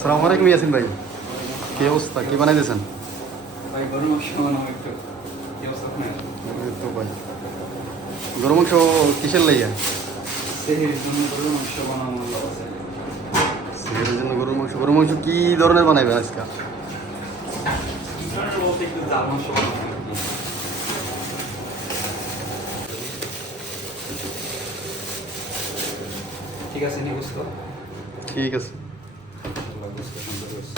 সালাম আলাইকুম ইয়াসিন ভাই, কি অবস্থা, কি বানাই দিয়েছেন? ভাই গরু মাংস বানাবো একটু। কি অবস্থা আপনার? এই তো ভাই, গরু মাংস কিসের লাইয়া? সেহের জন্য গরু মাংস বানাবো আল্লাহ আছে। সেটার জন্য গরু মাংস কি ধরনের বানাইবে আজকে? বলতে একটু জাল মাংস বানাবো আর কি। ঠিক আছে নি বুঝতো? ঠিক আছে। আল্লাহ বুঝতে সুন্দর করছে।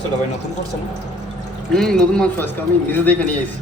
সেটা ভাই নতুন করছে না? নতুন মাংস আজকে আমি নিজে দেখে নিয়ে এসেছি।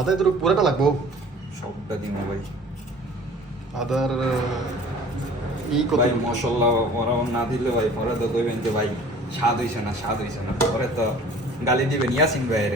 আদায় তোর পুরাটা লাগবো? সবটা দিন ভাই। আদার কত? ভাই মশলা ওরা না দিলে ভাই পরে তো কইবেন যে ভাই স্বাদ হইছে না, স্বাদ হইছে না, পরে তো গালি দিবেন ইয়াসিন ভাইয়ের।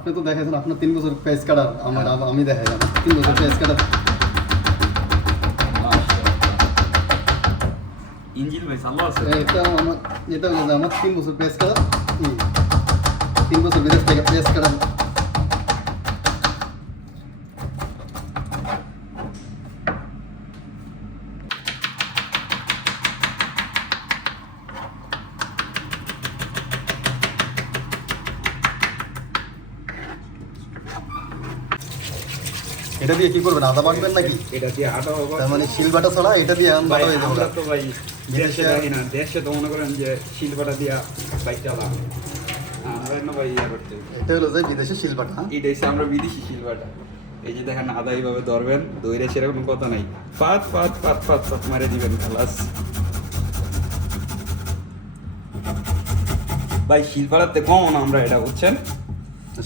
আপনি তো দেখাইছেন আপনার 3 বছর পেজ কাটার, আমি দেখাই না 3 বছর পেজ কাটার। ইঞ্জিন ভাই চালু আছে। এটা হলো যে আমার 3 বছর পেজ কাটার, 3 বছর বিদেশ থেকে পেজ কাটার। এটা দিয়ে কি করবেন, আদা বাটবেন নাকি? এটা দিয়ে আটা হবে। তার মানে শিল বাটা ছাড়া এটা দিয়ে আম বাটা হয়ে যাবে। আমরা তো ভাই দেশে দেখি না, দেশে তো মনে করেন যে শিল বাটা দিয়া বাইক চালা। আমরা না ভাই ইয়া করতে। এটা হলো যে বিদেশে শিল বাটা। এটা হচ্ছে আমরা বিদেশি শিল বাটা। এই যে দেখেন আদা এইভাবে ধরবেন, দইরে সেরকম কথা নাই, পাত পাত পাত পাত পাত মারে দিবেন খালাস। ভাই শিল বাটাতে কম না আমরা এটা বুঝছেন।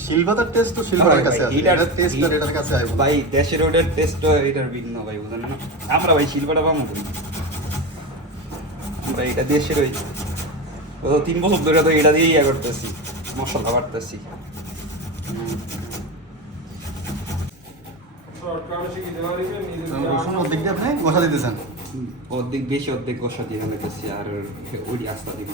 শিলবাটার টেস্ট তো শিলবাটার কাছে আছে, এটার টেস্ট আর এটার কাছে আইবো ভাই। দেশের রোডের টেস্ট তো এটার ভিন্ন ভাই, বুঝেন না? আমরা ভাই শিলবাটা পাবো করি, আমরা এটা দেশের ওই 3 বছর ধরে তো এটা দিয়েই ইয়া করতেছি, মশলা বাটতেছি। রসুন অর্ধেক দিয়ে আপনি কষা দিতেছেন? অর্ধেক বেশি, অর্ধেক কষা দিয়ে ফেলেছি, আর ওই আস্তা দিব।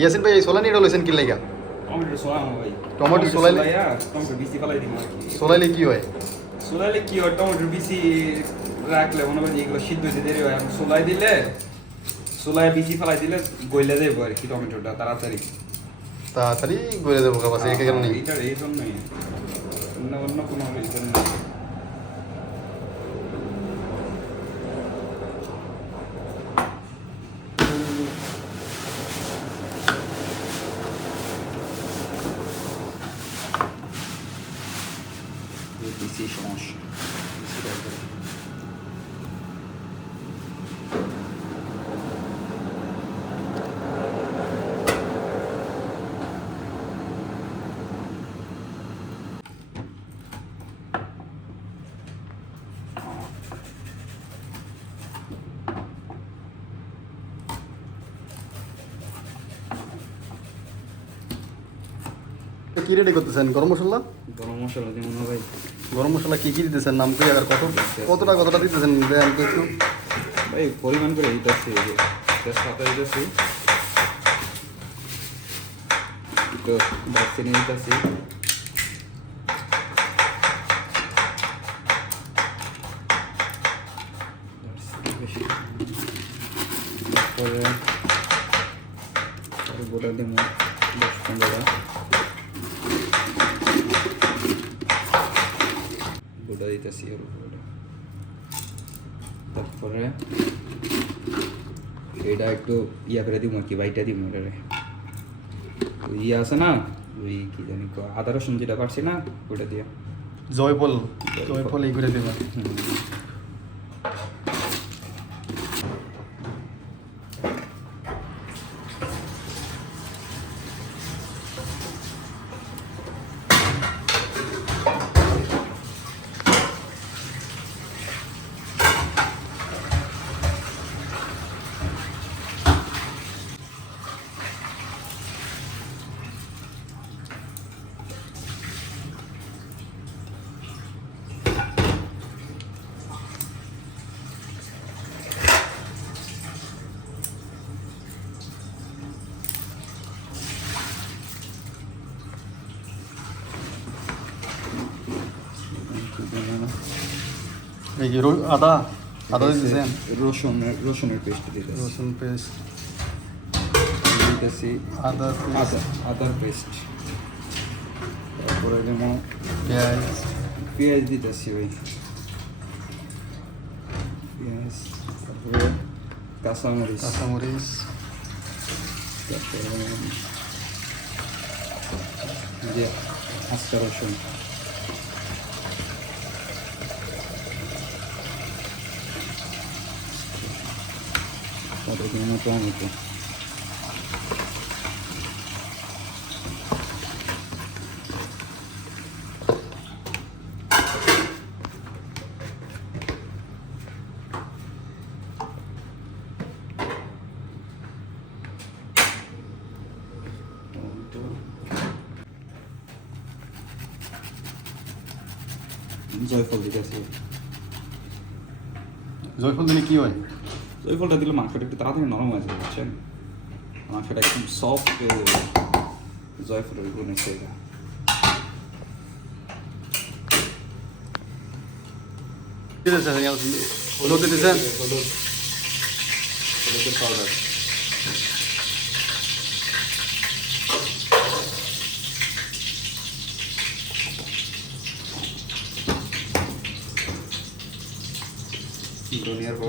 ইয়াসিন ভাই এই সোলা নিয়ে লইছেন কি লাইগা? টমেটো সোলাম ভাই। টমেটো সোলাইলে টমেটো বিসি ফেলাই দিই আর কি। সোলাইলে কি হয়? সোলাইলে কি হয়, টমেটো বিসি রাখলে মনে হয় এগুলো সিদ্ধ হইতে দেরি হয়। এখন সোলাই দিলে, সোলায় বিসি ফেলাই দিলে গইলে যাবে আর কি টমেটোটা তাড়াতাড়ি। তাড়াতাড়ি গলে দেবো কাছে এই কারণে। এটা এই জন্যই, অন্য কোনো রিজন নেই। বিসি সমস্যা, বিসি দরকার। কি রেডি করতেছেন? গরম মশলা? গরম মশলা যেমন ভাই, গরম মশলা কি কি দিতেছেন নাম করে আর কতটা দিতেছেন দেন তো একটু ভাই পরিমাণ করে দিতেছি, এই যে তেজপাতা দিতেছি, একটু দারচিনি দিতেছি, তারপরে গোটা দিব 10-15টা গোটা দিতেছি ওর উপরে। তারপরে এটা একটু ইয়া করে দিব আর কি, বাইটা দিব এটারে। ইয়ে আছে না ওই কি জানি আদা রসুন যেটা পারছি না ওটা দিয়ে জয়ফল এই করে দেবেন। এই যে আদা দিতেছেন, রসুনের পেস্ট দিতেছি, রসুন পেস্ট দিতেছি, আদার পেস্ট, তারপরে যেমন পেঁয়াজ দিতেছি ভাই, পেঁয়াজ, তারপরে কাঁচামরিচ, তারপরে যে আস্তা রসুন, তারপরে টমেটো, জয়ফল দিতেছি। জয়ফল দিলে কি হয়? জয়ফলটা দিলে মাংসটা একটু তাড়াতাড়ি নরম হয়ে যাবে, বুঝছেন? মাংসটা একদম সফট হয়ে যাবে জয়ফলের গুণে সেটা। হলুদ দিতেছেন, হলুদের পাউডার,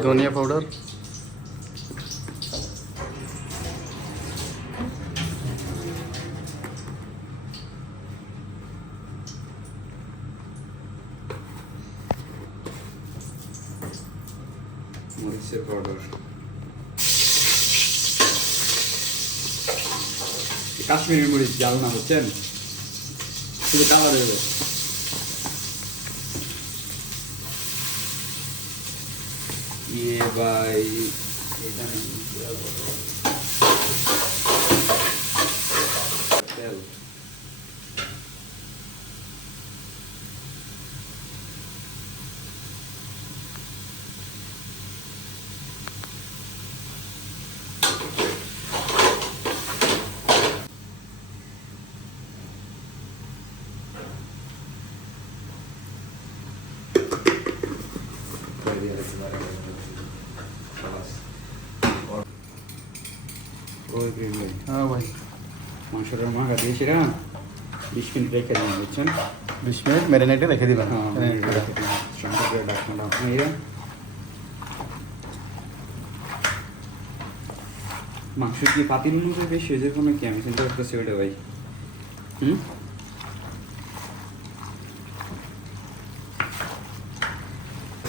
ধনিয়া পাউডার, মরিচের পাউডার। কাশ্মীরি মরিচ জাল না, বুঝছেন? শুধু কালার হয়ে যাবে। ইয়ে ভাই এটা তেল, ওই ভাই হ্যাঁ ভাই মাংসটা মাখা দিয়ে সেটা 20 মিনিট রেখে দিন বুঝছেন 20 মিনিট ম্যারিনেটে রেখে দিবেন হ্যাঁ ম্যারিনেটে রেখে দিন সঙ্গে করে ডাকনা আপনারা মাংস কি পাতিল মধ্যে বেশি হয়েছে কোনো কি আমি চিন্তা করতেছি ওটা ভাই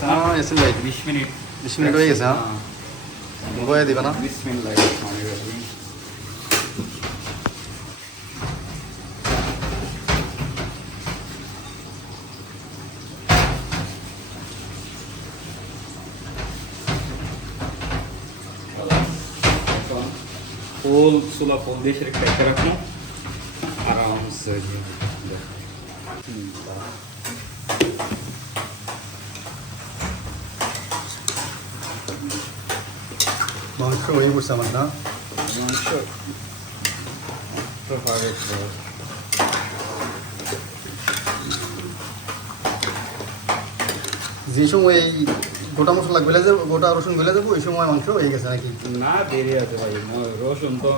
হ্যাঁ এসে ভাই 20 মিনিট 20 মিনিট হয়ে গেছে হ্যাঁ বয়ে দিবা না বিসমিল্লাহ फुल सुला फुल देश रे टैक रखो आराम से जी মাংস হয়ে বসে আমার না तो हार्ड যে সময় এই গোটা মশলা গলে যাবো গোটা রসুন গলে যাবো ওই সময় মাংস হয়ে গেছে নাকি না দেরি আছে ভাই রসুন তো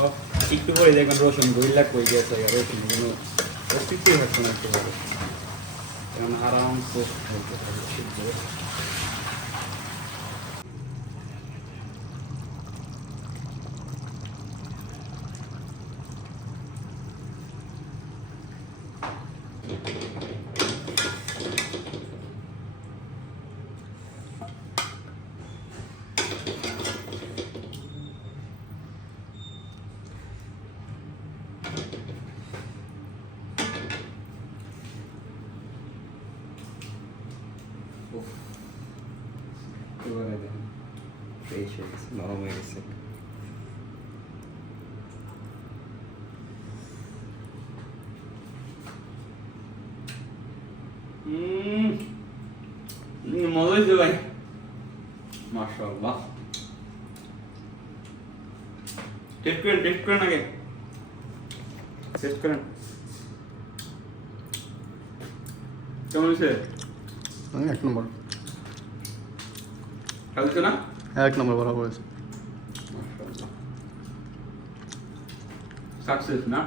একটু পরে দেখবেন রসুন গইলা কই গেছে রসুন কোনো অস্তিত্বই থাকছে না একটু ভালো কারণ আরাম সে এবারে দেখুন ফ্রেশ হয়ে গেছে নরম হয়ে গেছে মজা হয়েছে ভাই মাশাআল্লাহ টেস্ট করেন আগে টেস্ট করেন কেমন হয়েছে এক নম্বর খালছো না এক নম্বর বরাবর হয়েছে সাকসেস না